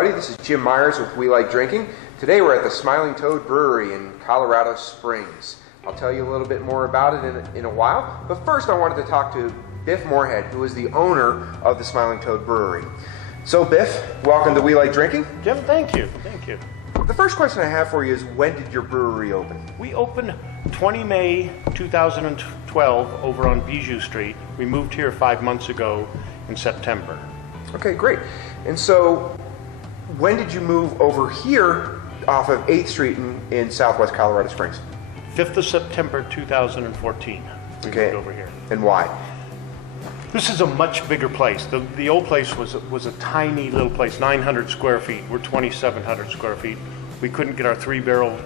everybody. This is Jim Myers with We Like Drinking. Today we're at the Smiling Toad Brewery in Colorado Springs. I'll tell you a little bit more about it in a while, but first I wanted to talk to Biff Morehead, who is the owner of the Smiling Toad Brewery. So Biff, welcome to We Like Drinking. Jim, thank you. Thank you. The first question I have for you is, when did your brewery open? We opened 20 May 2012 over on Bijou Street. We moved here 5 months ago in September. Okay, great. And so, when did you move over here off of 8th Street in Southwest Colorado Springs? 5th of September 2014. We moved over here. And why? This is a much bigger place. The old place was a tiny little place, 900 square feet. We're 2,700 square feet. We couldn't get our 3-barrel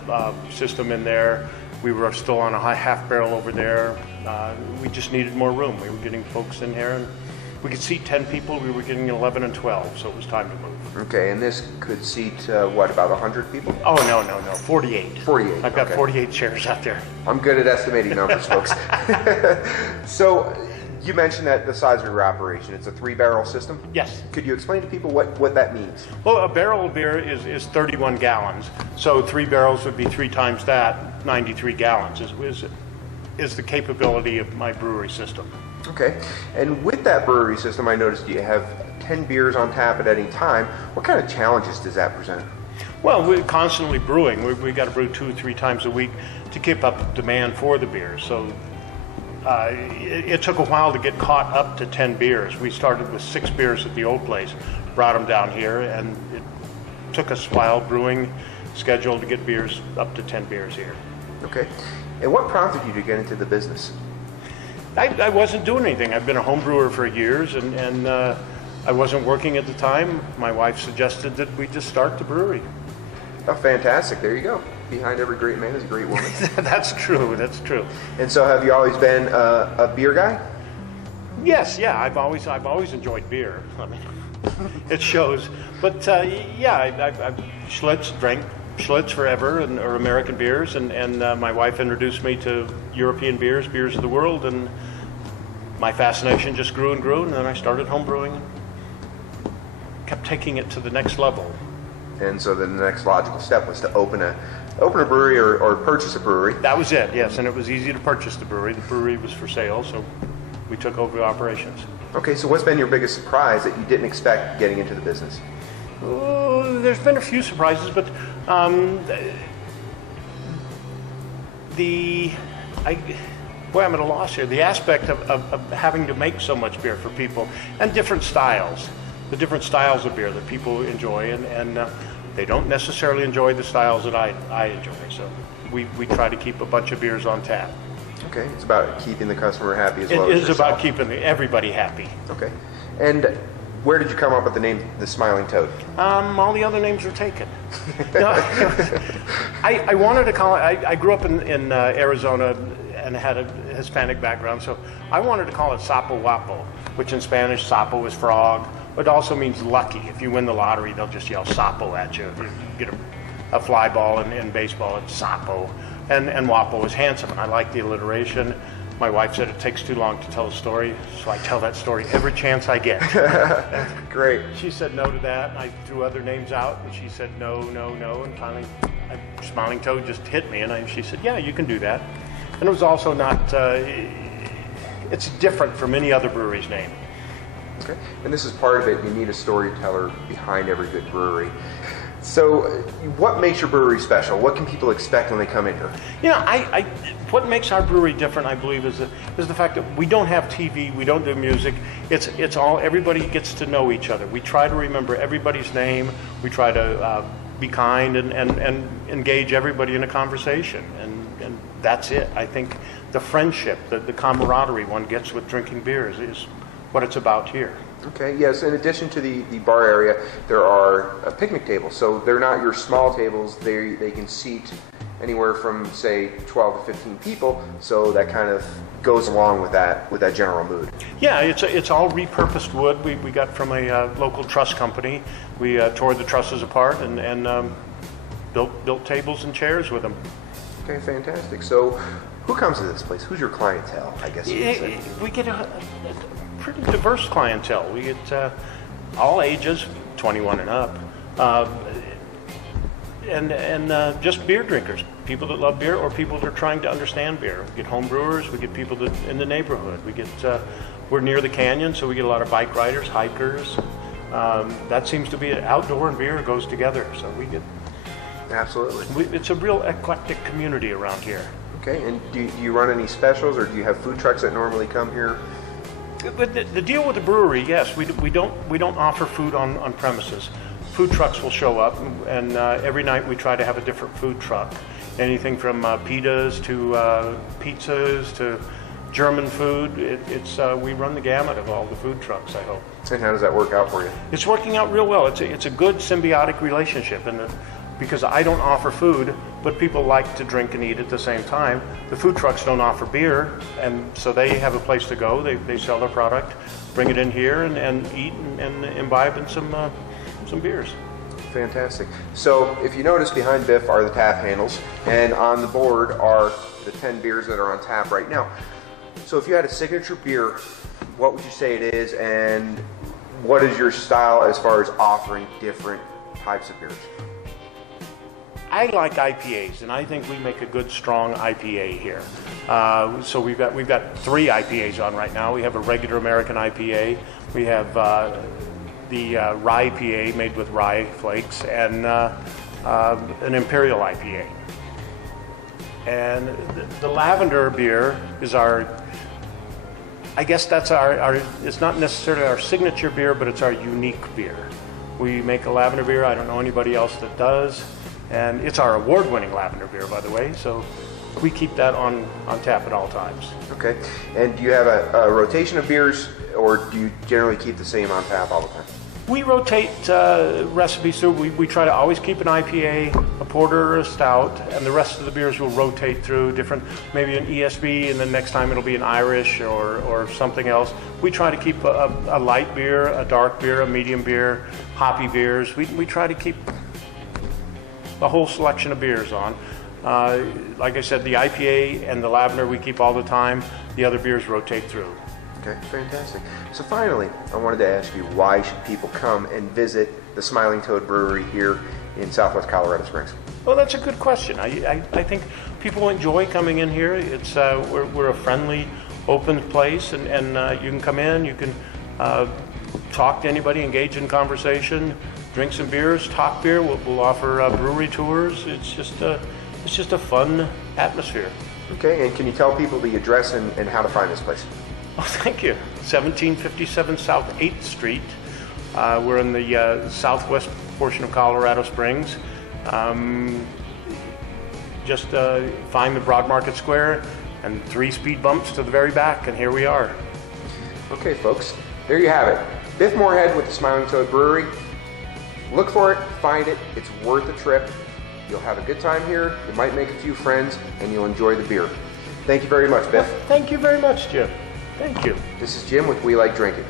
system in there. We were still on a half barrel over there. We just needed more room. We were getting folks in here, and we could seat 10 people. We were getting 11 and 12, so it was time to move. Okay, and this could seat, what, about 100 people? Oh, no, 48. 48. I've got okay. 48 chairs out there. I'm good at estimating numbers, folks. So, you mentioned that the size of your operation, it's a 3-barrel system? Yes. Could you explain to people what that means? Well, a barrel of beer is 31 gallons, so 3 barrels would be 3 times that, 93 gallons is the capability of my brewery system. Okay, and with that brewery system, I noticed you have 10 beers on tap at any time. What kind of challenges does that present? Well, we're constantly brewing. We got to brew 2 or 3 times a week to keep up demand for the beer. So it took a while to get caught up to 10 beers. We started with 6 beers at the old place, brought them down here, and it took us a while brewing schedule to get beers up to 10 beers here. Okay, and what prompted you to get into the business? I wasn't doing anything. I've been a home brewer for years, and I wasn't working at the time. My wife suggested that we just start the brewery. Oh, fantastic. There you go. Behind every great man is a great woman. That's true. That's true. And so have you always been a beer guy? Yes, yeah. I've always enjoyed beer. I mean, it shows. But yeah, I've drank Schlitz forever, or American beers, and my wife introduced me to European beers of the world, and my fascination just grew and grew, and then I started home brewing and kept taking it to the next level. And so the next logical step was to open a brewery or purchase a brewery. That was it, yes, and it was easy to purchase the brewery. The brewery was for sale, so we took over the operations. Okay, so what's been your biggest surprise that you didn't expect getting into the business? There's been a few surprises, but I'm at a loss here. The aspect of having to make so much beer for people, and different styles, the different styles of beer that people enjoy, and they don't necessarily enjoy the styles that I enjoy. So we try to keep a bunch of beers on tap. Okay, it's about keeping the customer happy as well. It is about keeping everybody happy. Okay, and where did you come up with the name, the Smiling Toad? All the other names were taken. No, I wanted to call it, I grew up in Arizona and had a Hispanic background, so I wanted to call it Sapo Wapo, which in Spanish, sapo is frog, but it also means lucky. If you win the lottery, they'll just yell sapo at you. If you get a fly ball in baseball, it's sapo. And Wapo is handsome, and I like the alliteration. My wife said it takes too long to tell a story, so I tell that story every chance I get. Great. She said no to that, and I threw other names out, and she said no, and finally Smiling Toad just hit me, and she said, yeah, you can do that. And it was also not, it's different from any other brewery's name. Okay, and this is part of it. You need a storyteller behind every good brewery. So what makes your brewery special? What can people expect when they come in here? You know, what makes our brewery different, I believe, is the fact that we don't have TV, we don't do music. It's all, everybody gets to know each other. We try to remember everybody's name. We try to be kind and engage everybody in a conversation. And that's it. I think the friendship, the camaraderie one gets with drinking beers is what it's about here. Okay, yes, in addition to the bar area, there are picnic tables. So they're not your small tables. They can seat anywhere from, say, 12 to 15 people. So that kind of goes along with that general mood. Yeah, it's all repurposed wood we got from a local truss company. We tore the trusses apart and built tables and chairs with them. Okay, fantastic. So who comes to this place? Who's your clientele, I guess you could say? We get a pretty diverse clientele. We get all ages, 21 and up. and just beer drinkers, people that love beer or people that are trying to understand beer. We get home brewers, we get people that in the neighborhood. We get we're near the canyon, so we get a lot of bike riders, hikers. That seems to be outdoor and beer goes together. So we get absolutely. It's a real eclectic community around here. Okay, and do you run any specials, or do you have food trucks that normally come here? But the deal with the brewery, yes, we don't offer food on premises. Food trucks will show up, and every night we try to have a different food truck. Anything from pitas to pizzas to German food. We run the gamut of all the food trucks, I hope. And how does that work out for you? It's working out real well. It's a good symbiotic relationship, and because I don't offer food, but people like to drink and eat at the same time. The food trucks don't offer beer, and so they have a place to go. They sell their product, bring it in here, and eat and imbibe in some beers. Fantastic. So if you notice, behind Biff are the tap handles, and on the board are the 10 beers that are on tap right now. So if you had a signature beer, what would you say it is, and what is your style as far as offering different types of beers? I like IPAs, and I think we make a good, strong IPA here. So we've got 3 IPAs on right now. We have a regular American IPA. We have the rye IPA made with rye flakes, and an imperial IPA. And the lavender beer is I guess that's our, it's not necessarily our signature beer, but it's our unique beer. We make a lavender beer. I don't know anybody else that does. And it's our award-winning lavender beer, by the way, so we keep that on tap at all times. Okay. And do you have a rotation of beers, or do you generally keep the same on tap all the time? We rotate recipes through. We try to always keep an IPA, a porter, or a stout, and the rest of the beers will rotate through different, maybe an ESB, and then next time it'll be an Irish or something else. We try to keep a light beer, a dark beer, a medium beer, hoppy beers. We try to keep a whole selection of beers on. Like I said, the IPA and the lavender we keep all the time. The other beers rotate through. Okay, fantastic. So finally, I wanted to ask you, why should people come and visit the Smiling Toad Brewery here in Southwest Colorado Springs? Well, that's a good question. I think people enjoy coming in here. It's we're a friendly, open place, and you can come in, you can talk to anybody, engage in conversation, drink some beers, talk beer. We'll offer brewery tours. It's just a fun atmosphere. Okay, and can you tell people the address and how to find this place? Oh, thank you. 1757 South 8th Street. We're in the southwest portion of Colorado Springs. Just find the Broad Market Square and 3 speed bumps to the very back, and here we are. Okay, folks, there you have it. Biff Morehead with the Smiling Toad Brewery. Look for it, find it, it's worth a trip. You'll have a good time here, you might make a few friends, and you'll enjoy the beer. Thank you very much, Biff. Well, thank you very much, Jim. Thank you. This is Jim with We Like Drinking.